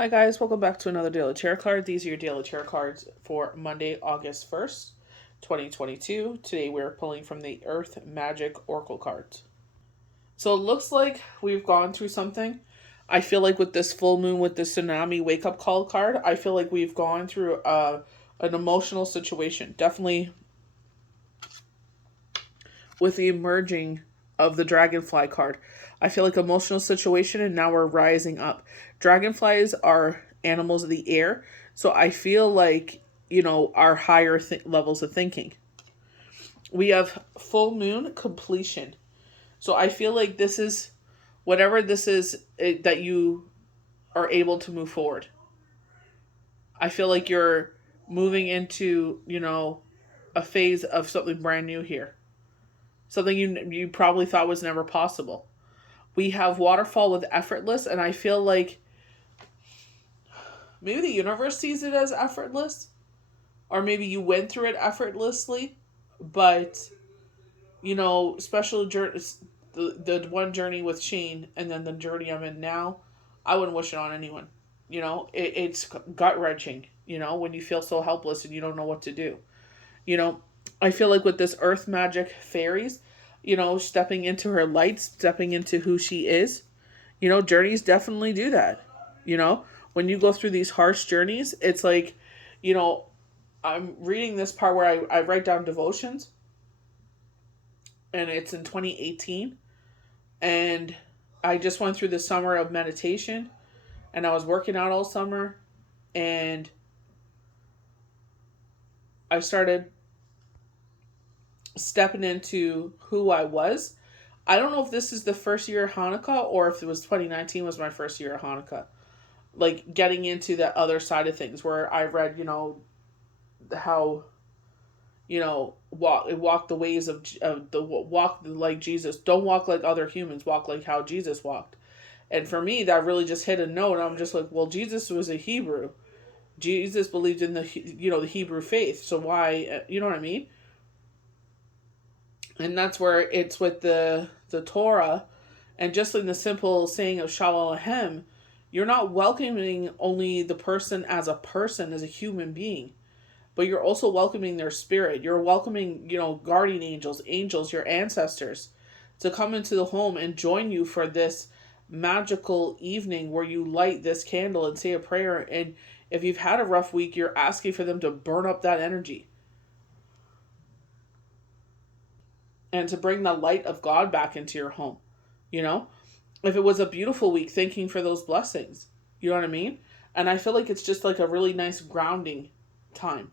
Hi guys, welcome back to another daily tarot card. These are your daily tarot cards for Monday, August 1st, 2022. Today we're pulling from the Earth Magic Oracle cards. So it looks like we've gone through something. I feel like with this full moon, with the tsunami wake up call card, I feel like we've gone through an emotional situation. Definitely with the emerging of the dragonfly card. I feel like emotional situation and now we're rising up. Dragonflies are animals of the air, so I feel like, our higher levels of thinking. We have full moon completion. So I feel like this is whatever this is that you are able to move forward. I feel like you're moving into, a phase of something brand new here. Something you probably thought was never possible. We have waterfall with effortless, and I feel like maybe the universe sees it as effortless, or maybe you went through it effortlessly, but special journey, the one journey with Shane, and then the journey I'm in now, I wouldn't wish it on anyone. It's gut wrenching. When you feel so helpless and you don't know what to do. You know, I feel like with this earth magic fairies, stepping into her light, stepping into who she is. Journeys definitely do that. When you go through these harsh journeys, it's like, you know, I'm reading this part where I write down devotions, and it's in 2018. And I just went through the summer of meditation, and I was working out all summer, and I started stepping into who I was. I don't know if this is the first year of Hanukkah or if it was 2019 was my first year of Hanukkah. Like getting into that other side of things where I read, how, walk the ways of the walk like Jesus. Don't walk like other humans. Walk like how Jesus walked. And for me, that really just hit a note. I'm just like, well, Jesus was a Hebrew. Jesus believed in the Hebrew faith. So why, you know what I mean? And that's where it's with the Torah, and just in the simple saying of Shalom, you're not welcoming only the person, as a human being, but you're also welcoming their spirit. You're welcoming, guardian angels, your ancestors, to come into the home and join you for this magical evening where you light this candle and say a prayer. And if you've had a rough week, you're asking for them to burn up that energy and to bring the light of God back into your home. You know, if it was a beautiful week, thanking for those blessings. You know what I mean? And I feel like it's just like a really nice grounding time.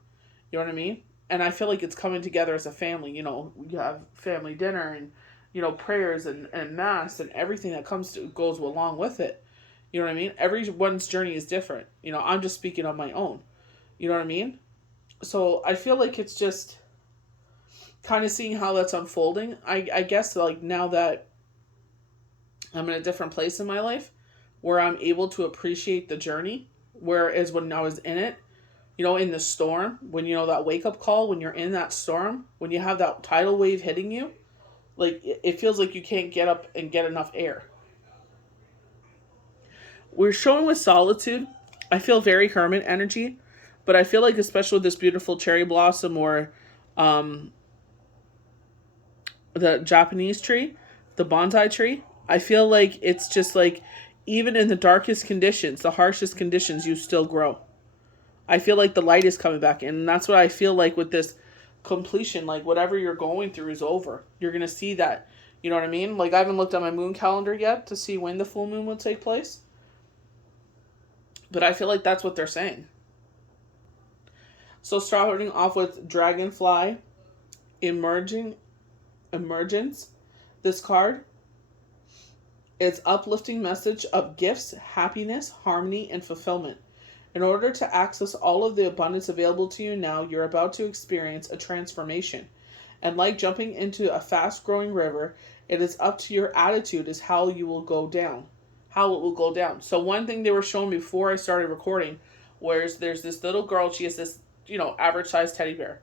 You know what I mean? And I feel like it's coming together as a family. We have family dinner and, prayers and mass and everything that goes along with it. You know what I mean? Everyone's journey is different. I'm just speaking on my own. You know what I mean? So I feel like it's just kind of seeing how that's unfolding. I guess like now that I'm in a different place in my life where I'm able to appreciate the journey. Whereas when I was in it, in the storm, when that wake up call, when you're in that storm, when you have that tidal wave hitting you, like it feels like you can't get up and get enough air. We're showing with solitude. I feel very hermit energy, but I feel like especially with this beautiful cherry blossom or um, the Japanese tree, the bonsai tree, I feel like it's just like even in the darkest conditions, the harshest conditions, you still grow. I feel like the light is coming back in, and that's what I feel like with this completion. Like whatever you're going through is over. You're gonna see that. You know what I mean? Like I haven't looked at my moon calendar yet to see when the full moon will take place, but I feel like that's what they're saying. So starting off with Dragonfly emerging emergence, this card is uplifting message of gifts, happiness, harmony, and fulfillment. In order to access all of the abundance available to you now, you're about to experience a transformation. And like jumping into a fast-growing river, it is up to your attitude as how you will go down. How it will go down. So one thing they were showing me before I started recording was there's this little girl, she has this, average sized teddy bear.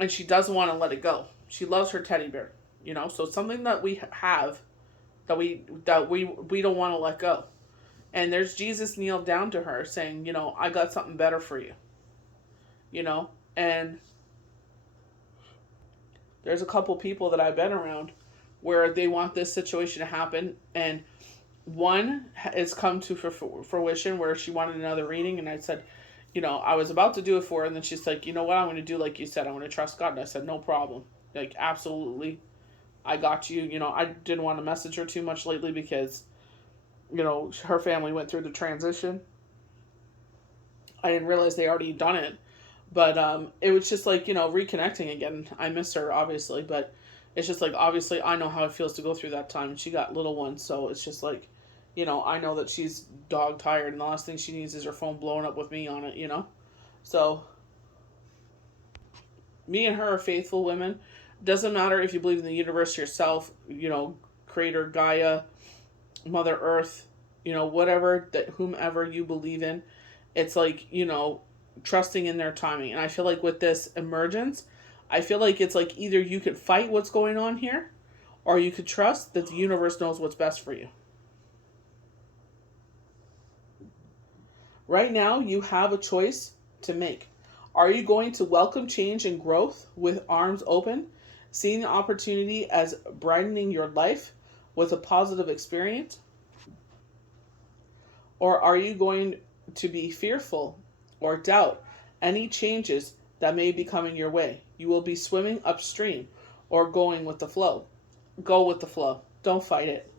And she doesn't want to let it go. She loves her teddy bear. So it's something that we have that we don't want to let go. And there's Jesus kneeled down to her saying, I got something better for you, you know? And there's a couple people that I've been around where they want this situation to happen. And one has come to fruition where she wanted another reading. And I said, I was about to do it for her. And then she's like, you know what? I'm going to do like you said. I'm going to trust God. And I said, no problem. Like, absolutely. I got you. I didn't want to message her too much lately because, her family went through the transition. I didn't realize they already done it. But it was just like, reconnecting again. I miss her, obviously. But it's just like, obviously, I know how it feels to go through that time. She got little ones. So it's just like, I know that she's dog tired. And the last thing she needs is her phone blowing up with me on it. So me and her are faithful women. Doesn't matter if you believe in the universe yourself, Creator, Gaia, Mother Earth, whatever, that whomever you believe in. It's like, trusting in their timing. And I feel like with this emergence, I feel like it's like either you could fight what's going on here or you could trust that the universe knows what's best for you. Right now, you have a choice to make. Are you going to welcome change and growth with arms open, seeing the opportunity as brightening your life with a positive experience? Or are you going to be fearful or doubt any changes that may be coming your way? You will be swimming upstream or going with the flow. Go with the flow. Don't fight it.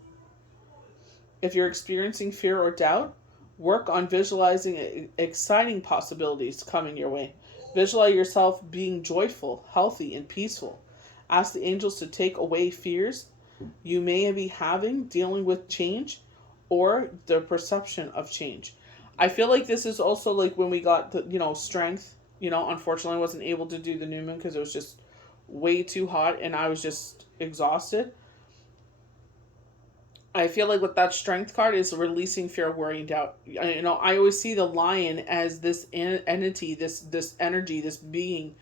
If you're experiencing fear or doubt, work on visualizing exciting possibilities coming your way. Visualize yourself being joyful, healthy, and peaceful. Ask the angels to take away fears you may be having dealing with change or the perception of change. I feel like this is also like when we got the, strength. Unfortunately, I wasn't able to do the new moon because it was just way too hot and I was just exhausted. I feel like with that strength card is releasing fear, worry, and doubt. I always see the lion as this entity, this energy, this being,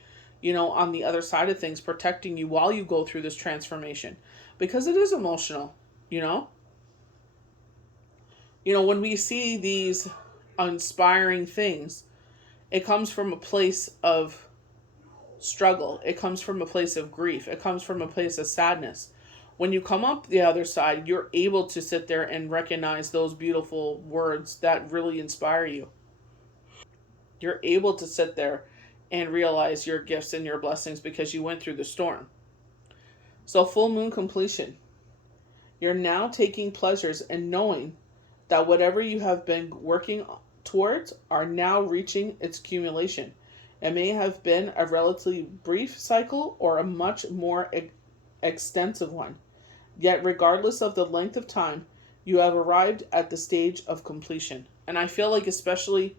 on the other side of things, protecting you while you go through this transformation, because it is emotional. When we see these inspiring things, it comes from a place of struggle. It comes from a place of grief. It comes from a place of sadness. When you come up the other side, you're able to sit there and recognize those beautiful words that really inspire you. You're able to sit there and realize your gifts and your blessings because you went through the storm. So, full moon completion. You're now taking pleasures and knowing that whatever you have been working towards are now reaching its accumulation. It may have been a relatively brief cycle or a much more extensive one. Yet, regardless of the length of time, you have arrived at the stage of completion. And I feel like, especially,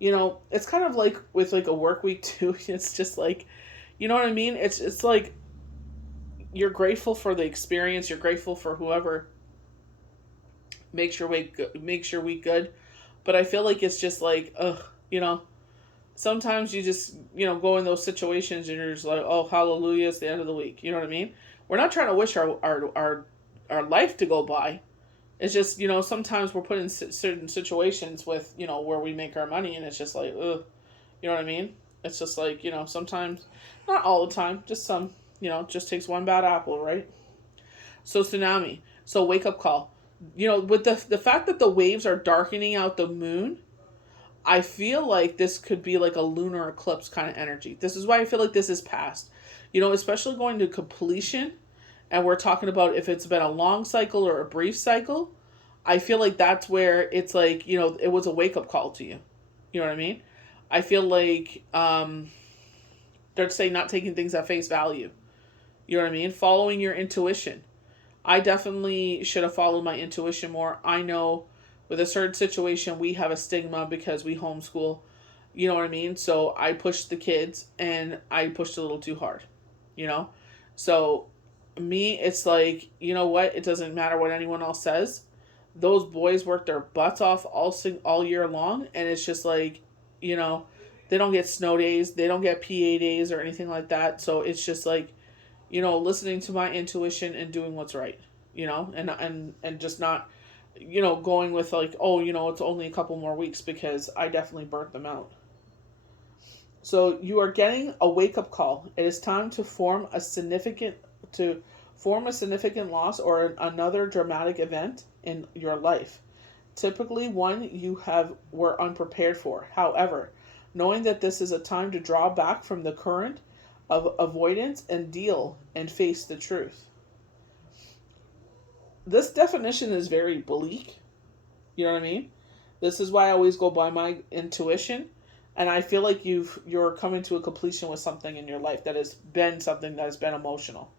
it's kind of like with like a work week too. It's just like, you know what I mean? It's like you're grateful for the experience. You're grateful for whoever makes your week good. But I feel like it's just like, sometimes you just, go in those situations and you're just like, oh, hallelujah, it's the end of the week. You know what I mean? We're not trying to wish our life to go by. It's just, sometimes we're put in certain situations with, where we make our money and it's just like, ugh, you know what I mean? It's just like, sometimes, not all the time, just some, just takes one bad apple, right? So tsunami. So wake up call. With the fact that the waves are darkening out the moon, I feel like this could be like a lunar eclipse kind of energy. This is why I feel like this is past. Especially going to completion, and we're talking about if it's been a long cycle or a brief cycle, I feel like that's where it's like, it was a wake-up call to you. You know what I mean? I feel like they're saying not taking things at face value. You know what I mean? Following your intuition. I definitely should have followed my intuition more. I know with a certain situation, we have a stigma because we homeschool. You know what I mean? So I pushed the kids and I pushed a little too hard. So me, it's like, you know what? It doesn't matter what anyone else says. Those boys work their butts off all year long. And it's just like, they don't get snow days. They don't get PA days or anything like that. So it's just like, listening to my intuition and doing what's right, and just not, going with like, oh, it's only a couple more weeks because I definitely burnt them out. So you are getting a wake up call. It is time to form a significant loss or another dramatic event in your life. Typically one you have were unprepared for. However, knowing that this is a time to draw back from the current of avoidance and deal and face the truth. This definition is very bleak. You know what I mean? This is why I always go by my intuition. And I feel like you're coming to a completion with something in your life that has been something that has been emotional.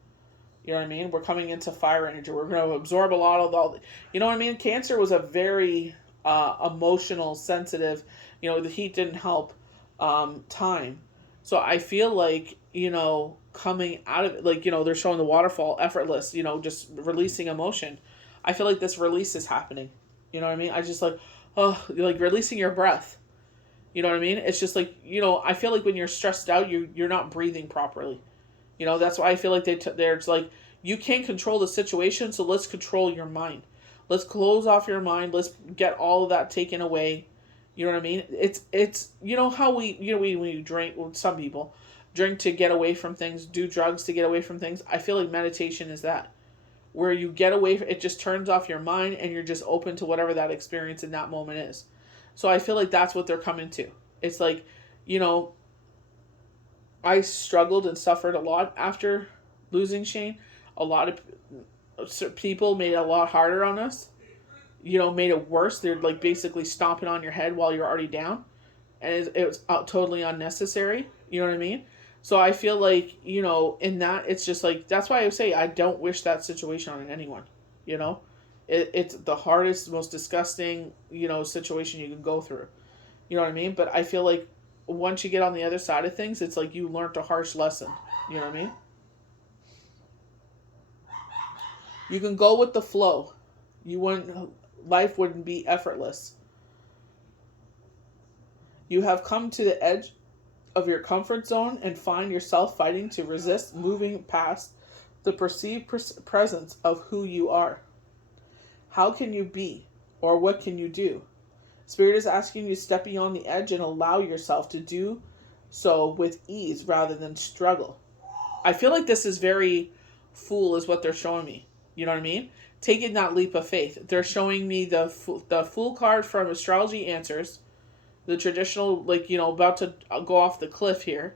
You know what I mean? We're coming into fire energy. We're going to absorb a lot of all. You know what I mean? Cancer was a very emotional, sensitive. The heat didn't help time. So I feel like coming out of it, like they're showing the waterfall, effortless. Just releasing emotion. I feel like this release is happening. You know what I mean? I just like releasing your breath. You know what I mean? It's just like, I feel like when you're stressed out, you're not breathing properly. That's why I feel like they're like, you can't control the situation, so let's control your mind. Let's close off your mind. Let's get all of that taken away. You know what I mean? It's how we drink, well, some people drink to get away from things, do drugs to get away from things. I feel like meditation is that. Where you get away, it just turns off your mind and you're just open to whatever that experience in that moment is. So I feel like that's what they're coming to. It's like, I struggled and suffered a lot after losing Shane. A lot of people made it a lot harder on us. Made it worse. They're like basically stomping on your head while you're already down. And it was totally unnecessary. You know what I mean? So I feel like, in that, it's just like, that's why I say I don't wish that situation on anyone. It's the hardest, most disgusting, situation you can go through. You know what I mean? But I feel like once you get on the other side of things, it's like you learned a harsh lesson. You know what I mean? You can go with the flow. Life wouldn't be effortless. You have come to the edge of your comfort zone and find yourself fighting to resist moving past the perceived presence of who you are. How can you be? Or what can you do? Spirit is asking you to step beyond the edge and allow yourself to do so with ease rather than struggle. I feel like this is very Fool is what they're showing me. You know what I mean? Taking that leap of faith. They're showing me the Fool card from Astrology Answers. The traditional, about to go off the cliff here,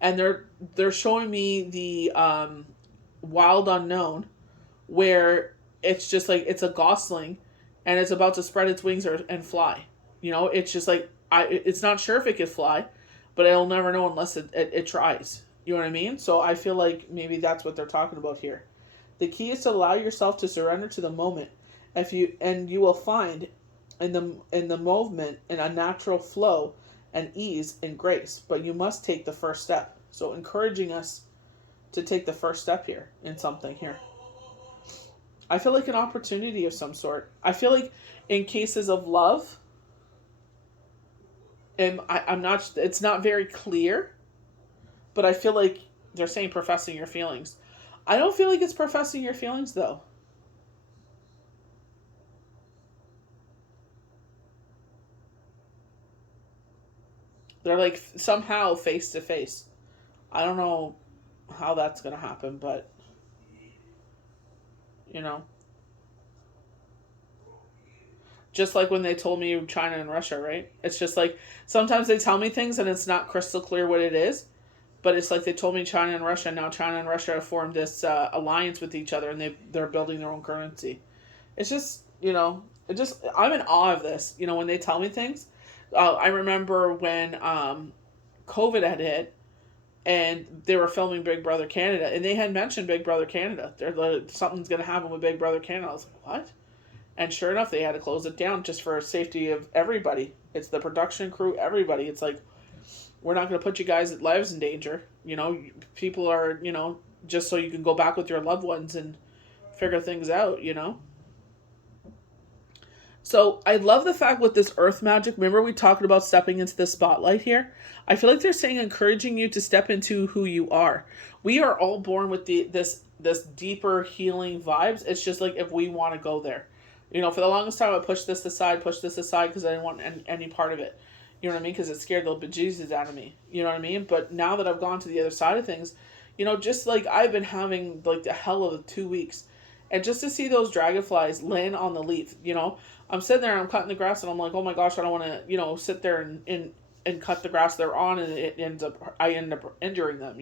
and they're showing me the Wild Unknown, where it's just like it's a gosling, and it's about to spread its wings and fly. It's just like it's not sure if it could fly, but it'll never know unless it tries. You know what I mean? So I feel like maybe that's what they're talking about here. The key is to allow yourself to surrender to the moment, and you will find in the movement in a natural flow and ease and grace, but you must take the first step. So encouraging us to take the first step here in something here. I feel like an opportunity of some sort. I feel like in cases of love, and I'm not, it's not very clear, but I feel like they're saying professing your feelings. I don't feel like it's professing your feelings though. They're like somehow face to face. I don't know how that's going to happen, but just like when they told me China and Russia, right? It's just like sometimes they tell me things and it's not crystal clear what it is, but it's like they told me China and Russia. Now China and Russia have formed this alliance with each other, and they're building their own currency. It's just I'm in awe of this. When they tell me things. I remember when COVID had hit, and they were filming Big Brother Canada, and they had mentioned Big Brother Canada. They're like, something's going to happen with Big Brother Canada. I was like, what? And sure enough, they had to close it down just for safety of everybody. It's the production crew, everybody. It's like, we're not going to put you guys' lives in danger. People are, just so you can go back with your loved ones and figure things out, So I love the fact with this earth magic. Remember we talked about stepping into the spotlight here? I feel like they're saying encouraging you to step into who you are. We are all born with this deeper healing vibes. It's just like if we want to go there. For the longest time, I pushed this aside, because I didn't want any part of it. You know what I mean? Because it scared the bejesus out of me. You know what I mean? But now that I've gone to the other side of things, just like I've been having like the hell of 2 weeks. And just to see those dragonflies land on the leaf, I'm sitting there and I'm cutting the grass and I'm like, oh my gosh, I don't want to, sit there and cut the grass they're on, and I end up injuring them.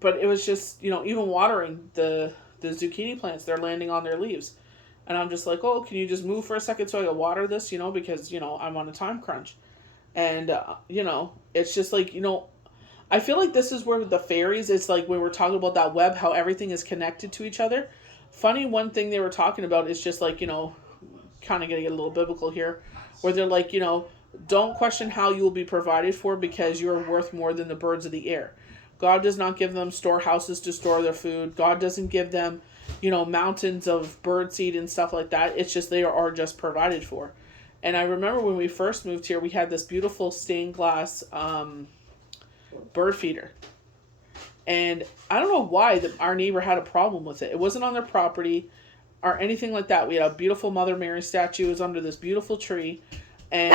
But it was just, even watering the zucchini plants, they're landing on their leaves. And I'm just like, oh, can you just move for a second so I can water this, because, I'm on a time crunch. And, it's just like, I feel like this is where the fairies, it's like when we're talking about that web, how everything is connected to each other. Funny, one thing they were talking about is just like, kind of going to get a little biblical here, where they're like, don't question how you will be provided for, because you are worth more than the birds of the air. God does not give them storehouses to store their food. God doesn't give them, mountains of birdseed and stuff like that. It's just they are just provided for. And I remember when we first moved here, we had this beautiful stained glass bird feeder. And I don't know why our neighbor had a problem with it. It wasn't on their property or anything like that. We had a beautiful Mother Mary statue. It was under this beautiful tree. And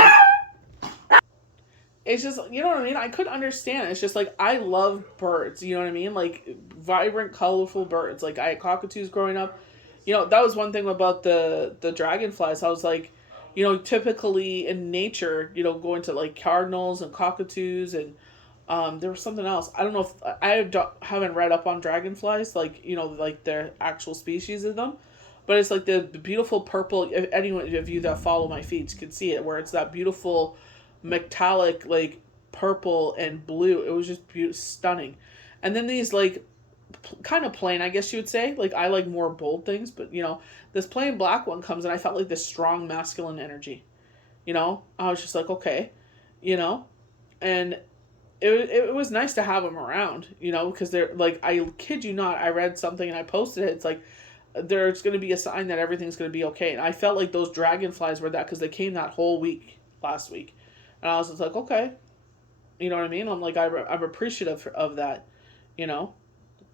it's just, you know what I mean? I couldn't understand. It's just like, I love birds, you know what I mean? Like, vibrant, colorful birds. Like, I had cockatoos growing up. That was one thing about the dragonflies. I was like, typically in nature, going to like cardinals and cockatoos, and there was something else. I don't know if haven't read up on dragonflies, like, like their actual species of them. But it's like the beautiful purple, if anyone of you that follow my feeds could see it, where it's that beautiful metallic, like, purple and blue. It was just stunning. And then these, like, kind of plain, I guess you would say. Like, I like more bold things, but, this plain black one comes, and I felt like this strong masculine energy. I was just like, okay, and it was nice to have them around, because they're, like, I kid you not, I read something and I posted it. It's like, there's going to be a sign that everything's going to be okay. And I felt like those dragonflies were that, because they came that whole week, last week. And I was just like, okay. You know what I mean? I'm like, I'm appreciative of that,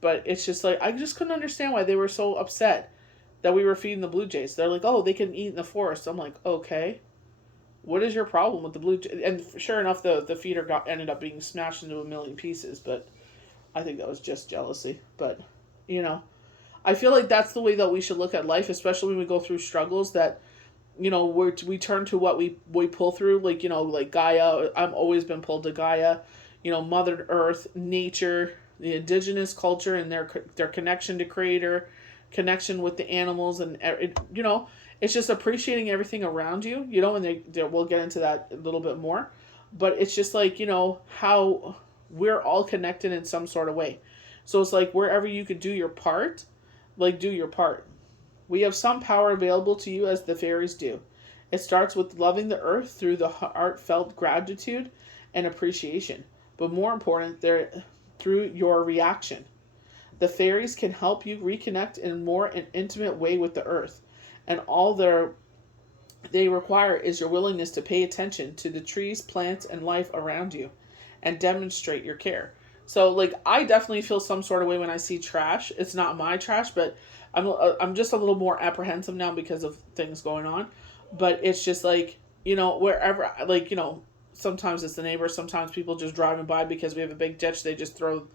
But it's just like, I just couldn't understand why they were so upset that we were feeding the blue jays. They're like, oh, they can eat in the forest. I'm like, okay. What is your problem with the blue jays? And sure enough, the feeder ended up being smashed into a million pieces. But I think that was just jealousy. But, I feel like that's the way that we should look at life, especially when we go through struggles, that we turn to what we pull through, like, like Gaia. I've always been pulled to Gaia, Mother Earth, nature, the indigenous culture, and their connection to Creator, connection with the animals, and it's just appreciating everything around you, and we'll get into that a little bit more, but it's just like, how we're all connected in some sort of way. So it's like, wherever you could do your part, like, do your part. We have some power available to you, as the fairies do. It starts with loving the earth through the heartfelt gratitude and appreciation. But more important, they're through your reaction. The fairies can help you reconnect in an intimate way with the earth. And all they require is your willingness to pay attention to the trees, plants, and life around you, and demonstrate your care. So, like, I definitely feel some sort of way when I see trash. It's not my trash, but I'm just a little more apprehensive now because of things going on. But it's just like, wherever, like, sometimes it's the neighbors, sometimes people just driving by because we have a big ditch, they just throw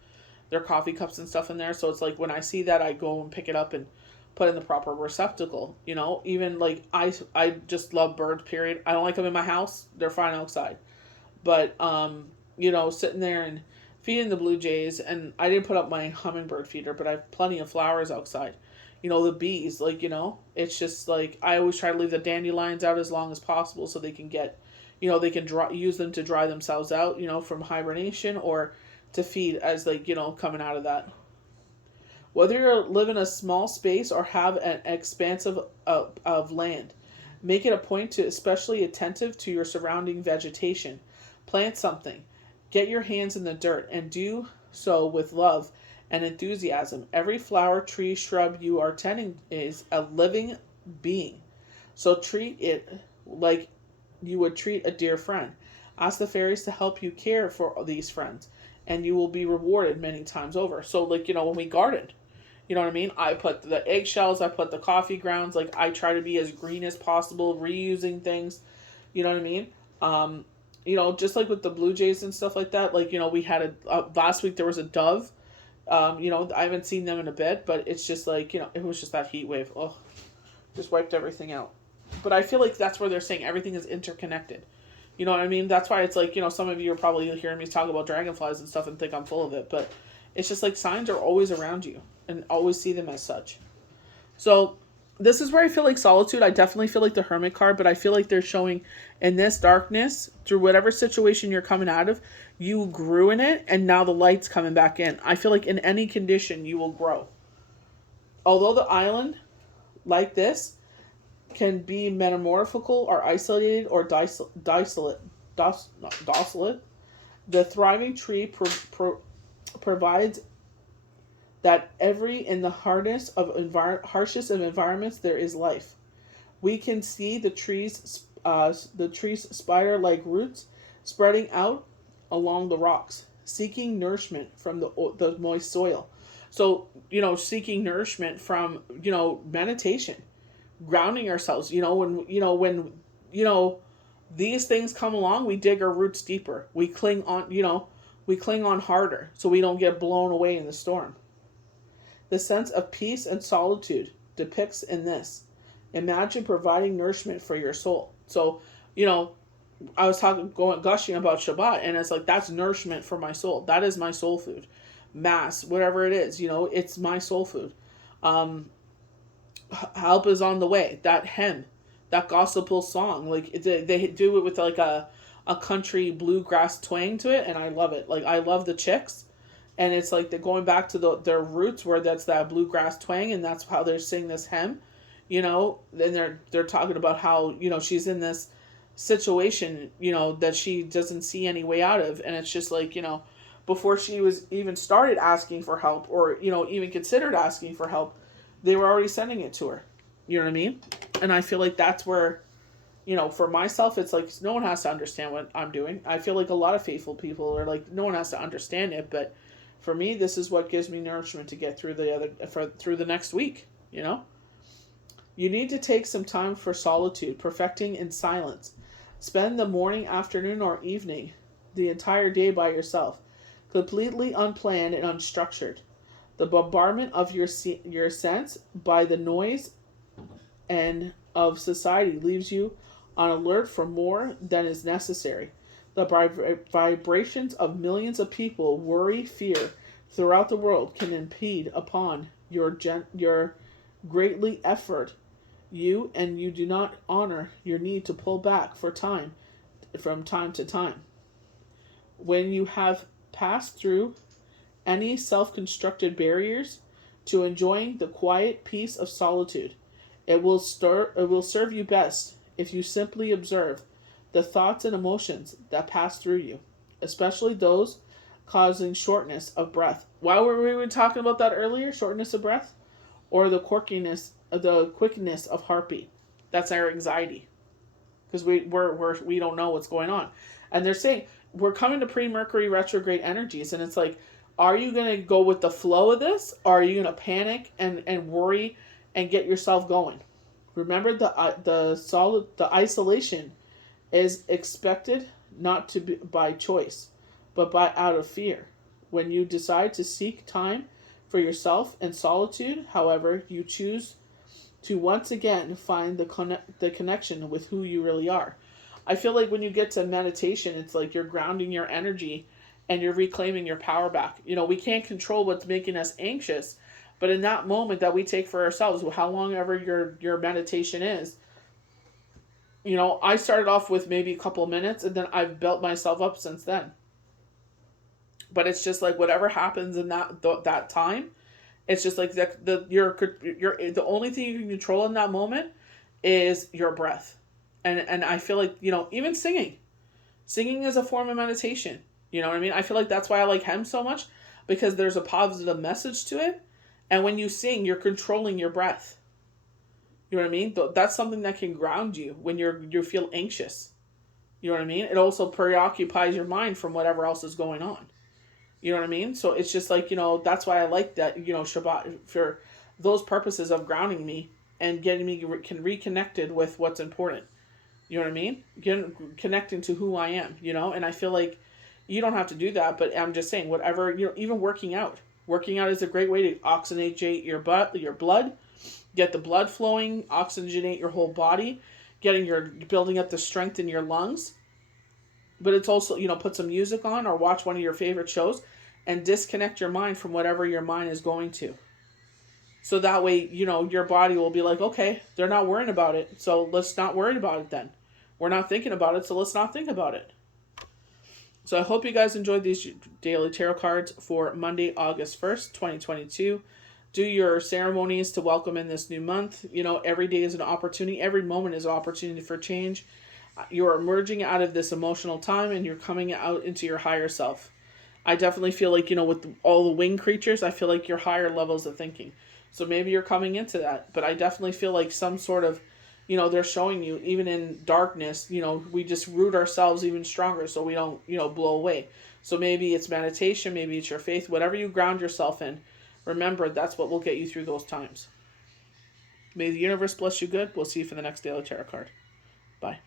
their coffee cups and stuff in there. So it's like, when I see that, I go and pick it up and put in the proper receptacle. Even like, I just love birds, period. I don't like them in my house. They're fine outside. But, sitting there and feeding the blue jays, and I didn't put up my hummingbird feeder, but I have plenty of flowers outside. The bees, like, it's just like, I always try to leave the dandelions out as long as possible so they can get, they can use them to dry themselves out, from hibernation, or to feed as, like, coming out of that. Whether you live in a small space or have an expanse of land, make it a point to especially attentive to your surrounding vegetation. Plant something. Get your hands in the dirt, and do so with love and enthusiasm. Every flower, tree, shrub you are tending is a living being. So treat it like you would treat a dear friend. Ask the fairies to help you care for these friends, and you will be rewarded many times over. So, like, when we gardened, You know what I mean? I put the eggshells, I put the coffee grounds. Like, I try to be as green as possible, reusing things. You know what I mean? Um, just like with the Blue Jays and stuff like that. Like, we had last week there was a dove. I haven't seen them in a bit, but it's just like, it was just that heat wave. Oh, just wiped everything out. But I feel like that's where they're saying everything is interconnected. You know what I mean? That's why it's like, some of you are probably hearing me talk about dragonflies and stuff and think I'm full of it. But it's just like signs are always around you and always see them as such. So this is where I feel like solitude. I definitely feel like the hermit card, but I feel like they're showing in this darkness, through whatever situation you're coming out of, you grew in it and now the light's coming back in. I feel like in any condition you will grow. Although the island, like this, can be metamorphical or isolated or desolate, the thriving tree provides that in the harshest of environments there is life. We can see the trees spider-like roots spreading out along the rocks, seeking nourishment from the moist soil. So, seeking nourishment from, meditation, grounding ourselves. When these things come along, we dig our roots deeper. We cling on harder so we don't get blown away in the storm. The sense of peace and solitude depicts in this. Imagine providing nourishment for your soul. So, I was gushing about Shabbat, and it's like, that's nourishment for my soul. That is my soul food. Mass, whatever it is, it's my soul food. Help is on the way. That hymn, that gospel song, like they do it with like a country bluegrass twang to it, and I love it. Like, I love the Chicks, and it's like they're going back to their roots where that's that bluegrass twang, and that's how they're singing this hymn. Then they're talking about how she's in this situation that she doesn't see any way out of, and it's just like before she was even started asking for help or even considered asking for help, they were already sending it to her. You know what I mean? And I feel like that's where for myself, it's like no one has to understand what I'm doing. I feel like a lot of faithful people are like, no one has to understand it, but for me, this is what gives me nourishment to get through through the next week. You need to take some time for solitude, perfecting in silence. Spend the morning, afternoon, or evening, the entire day by yourself, completely unplanned and unstructured. The bombardment of your sense by the noise and of society leaves you on alert for more than is necessary. The vibrations of millions of people, worry, fear throughout the world can impede upon your greatly effort and you do not honor your need to pull back from time to time. When you have passed through any self-constructed barriers to enjoying the quiet peace of solitude, it will serve you best if you simply observe the thoughts and emotions that pass through you, especially those causing shortness of breath. Why were we talking about that earlier? Shortness of breath? Or the quickness of heartbeat. That's our anxiety. Because we don't know what's going on. And they're saying, we're coming to pre-Mercury retrograde energies, and it's like, are you going to go with the flow of this, or are you going to panic and worry and get yourself going? Remember, the isolation is expected not to be by choice, but by out of fear. When you decide to seek time for yourself and solitude, however, you choose to once again find the connection with who you really are. I feel like when you get to meditation, it's like you're grounding your energy and you're reclaiming your power back. We can't control what's making us anxious, but in that moment that we take for ourselves, how long ever your meditation is, I started off with maybe a couple of minutes, and then I've built myself up since then. But it's just like whatever happens in that time, it's just like the only thing you can control in that moment is your breath. And I feel like, even singing is a form of meditation. You know what I mean? I feel like that's why I like hymn so much, because there's a positive message to it. And when you sing, you're controlling your breath. You know what I mean? That's something that can ground you when you feel anxious. You know what I mean? It also preoccupies your mind from whatever else is going on. You know what I mean? So it's just like, that's why I like that, Shabbat for those purposes of grounding me and getting me reconnected with what's important. You know what I mean? Connecting to who I am, and I feel like you don't have to do that, but I'm just saying, whatever, even working out. Working out is a great way to oxygenate your blood, get the blood flowing, oxygenate your whole body, building up the strength in your lungs. But it's also, put some music on or watch one of your favorite shows and disconnect your mind from whatever your mind is going to. So that way, your body will be like, okay, they're not worrying about it. So let's not worry about it then. We're not thinking about it, so let's not think about it. So I hope you guys enjoyed these daily tarot cards for Monday, August 1st, 2022. Do your ceremonies to welcome in this new month. Every day is an opportunity. Every moment is an opportunity for change. You're emerging out of this emotional time and you're coming out into your higher self. I definitely feel like, with all the winged creatures, I feel like your higher levels of thinking. So maybe you're coming into that. But I definitely feel like some sort of, they're showing you, even in darkness, we just root ourselves even stronger so we don't, blow away. So maybe it's meditation, maybe it's your faith, whatever you ground yourself in. Remember, that's what will get you through those times. May the universe bless you good. We'll see you for the next daily tarot card. Bye.